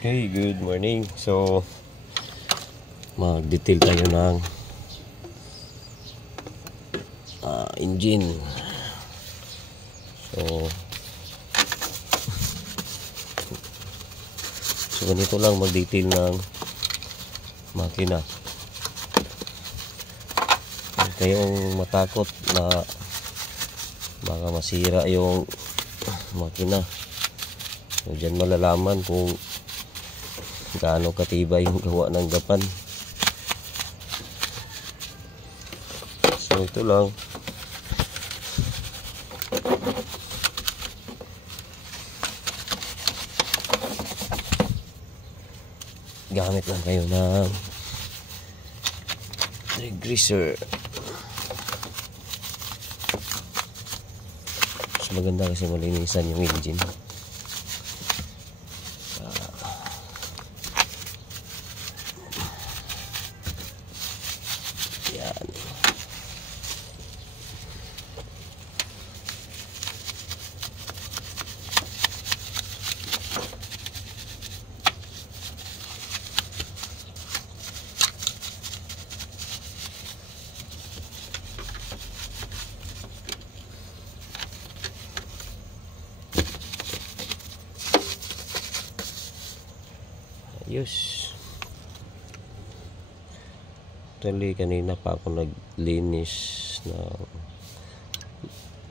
Okay, good morning. So, mag-detail tayo ng engine. So ganito lang mag-detail ng makina. Huwag kayong matakot na baka masira yung makina. So, dyan malalaman kung gaano katibay yung gawa ng gapan. So ito lang. Gamit lang kayo ng degreaser. So maganda kasi malinisan yung engine. Yan. Ayos. Actually, kanina pa ako naglinis na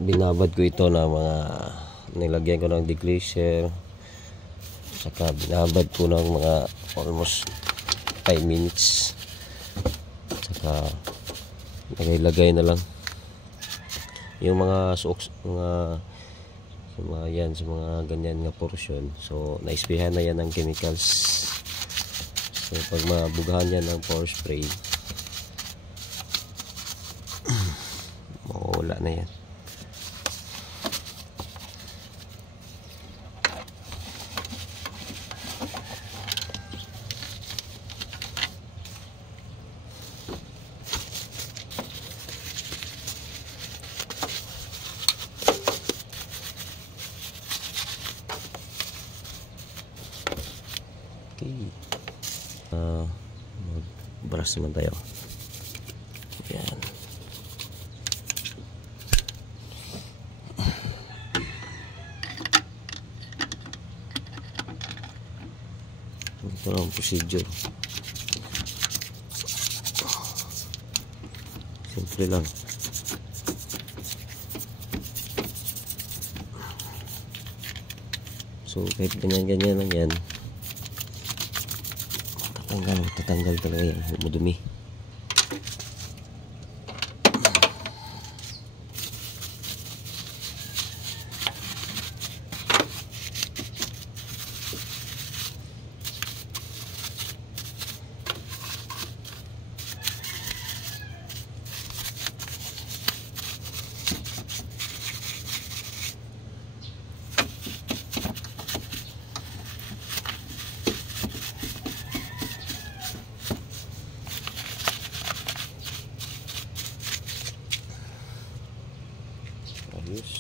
binabad ko ito na mga nilagyan ko ng degreaser, saka binabad ko ng mga almost 5 minutes, saka lagay na lang yung mga socks, yan, sa mga ganyan nga portion. So naisprehan na yan ng chemicals. So pag mabugahan yan ng power spray, mawawala na yan. Okay. Mag-brush naman tayo. Yan. Ito lang ang procedure. Simple lang. So kahit ganyan-ganyan lang yan, tatanggal talaga yan, madumi. Ayos.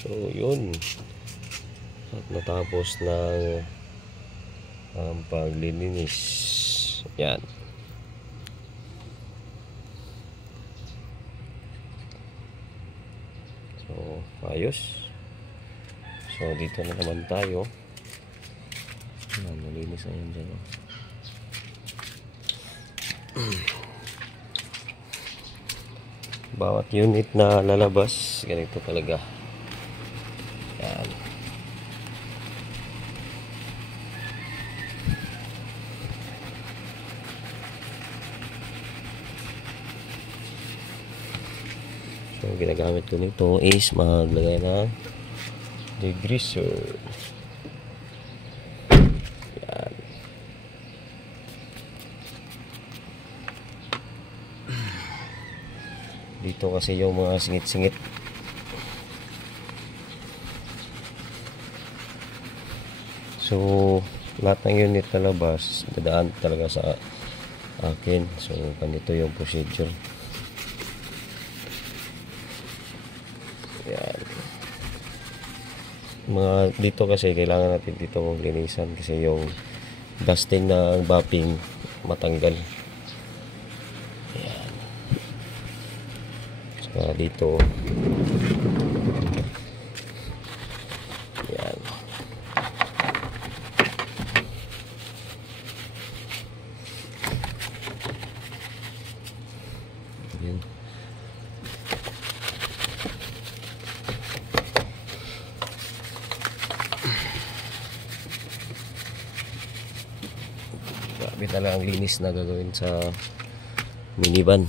So yun, at natapos ng paglilinis. Yan. So ayos. So dito na naman tayo. Ayan, nalinis na yun dyan. Bawat unit na lalabas, ganito talaga. Ayan. So ginagamit ko nito is maglagay ng degreaser. Yan. Dito kasi yung mga singit-singit. So lahat ng unit na labas dadaan talaga sa akin. So ganito yung procedure. Yan. Mga dito kasi kailangan natin dito maglinisan kasi yung dusting na bapping matanggal. Yan. So dito yan. Yan. Grabe talaga ang linis na gagawin sa minivan.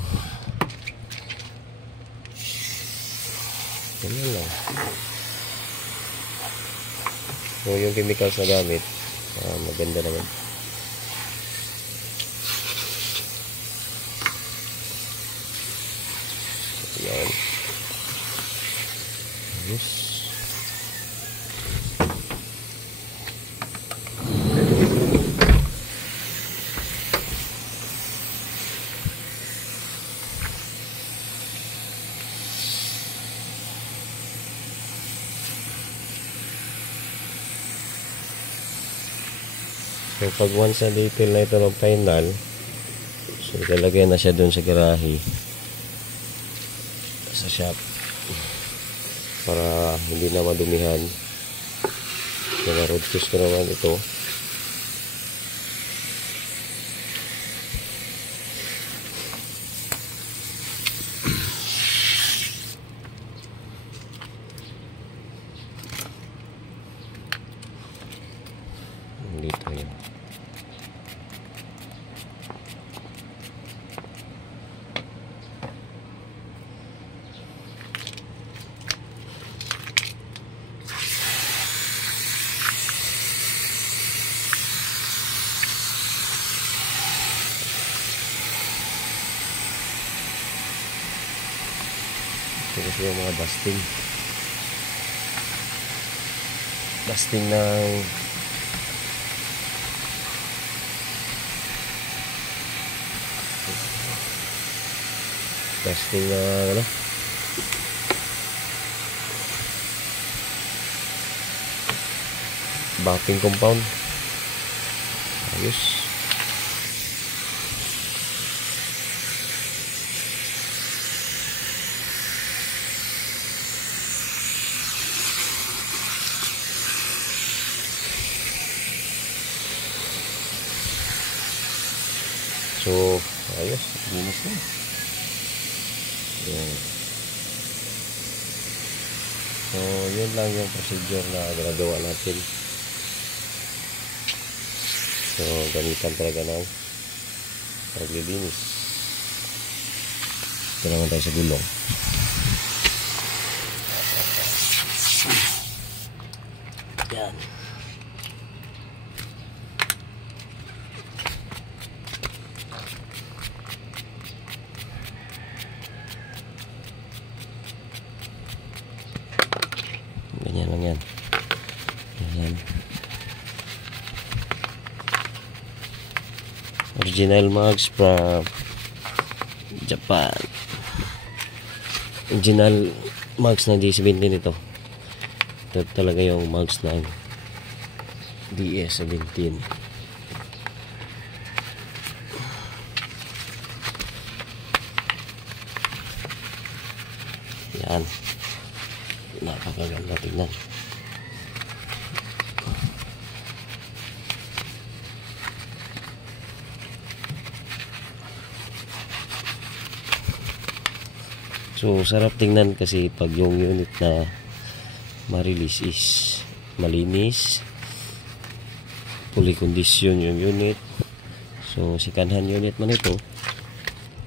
Ganyan lang. So yung chemicals na gamit maganda naman. Yan. Yes. So pag once na detail na ito ng final, so ilalagay na siya dun sa garahe sa shop para hindi na madumihan. Kaya road test ko naman ito. Dito yun. Ito kasi yung mga dusting ng ano bapping compound. Ayos. So ayos, linis na. Yan. So yun lang yung procedure na ginagawa natin. So gamitan talaga ng paglilinis. Ito naman tayo sa gulong. Yan. Ganyan lang yan. Ganyan. Original mugs from Japan. Original mugs na D17 ito. Ito talaga yung mugs na DS17. Yan. Napakaganda tingnan. So sarap tingnan kasi pag yung unit na ma-release is malinis, fully condition yung unit. So second hand unit man ito,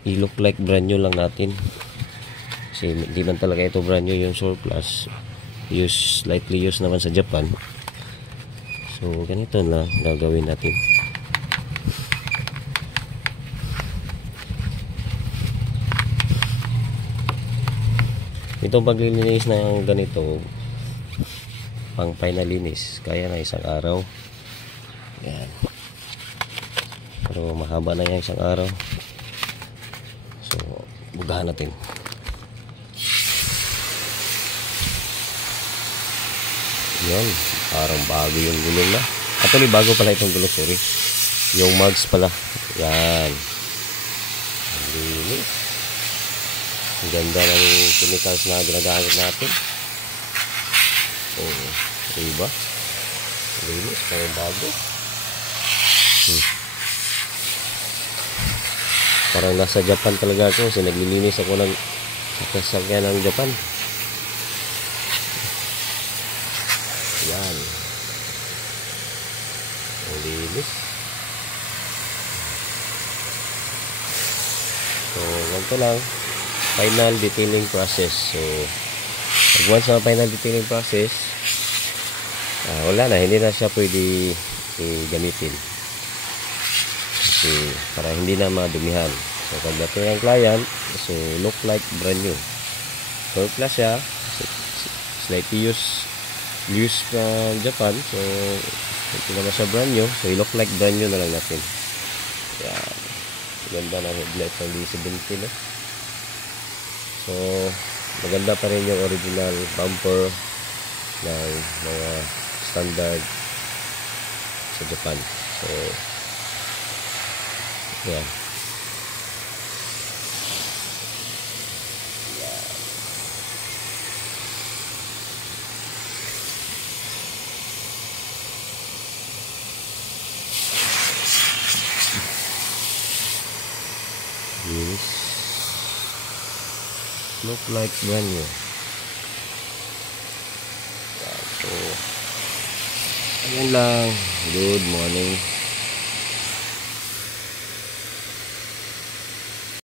i-look like brand new lang natin. Kasi hindi man talaga ito brand new yung surplus. Slightly used naman sa Japan. So ganito na gagawin natin. Itong paglilinis ng ganito pang final linis kaya na isang araw. Yan. Pero mahaba na yan isang araw. So, bugahan natin. Yan. Parang bago yung gulong na. Actually, bago pala itong gulong. Sorry. Yung mugs pala. Yan. Ang linis. Ang ganda ng chemicals na ginagamit natin. Oh, diba? Linis. Parang bago. Parang nasa Japan talaga ako kasi naglilinis ako ng sasakyan ng Japan. Yan. Ang linis. So, ganito lang. Final detailing process. So, once na final detailing process, wala na. Hindi na siya pwede gamitin. Kasi para hindi na madumihan. So pagdating ng client, so look like brand new. Third class siya, slightly used from Japan. So ito naman siya brand new. So look like brand new na lang natin. Yan. Ganda ng headlight ng D70 no? So maganda pa rin yung original bumper ng mga standard sa Japan. So yeah. Yes. Look like brand new. So, ayan lang. Good morning.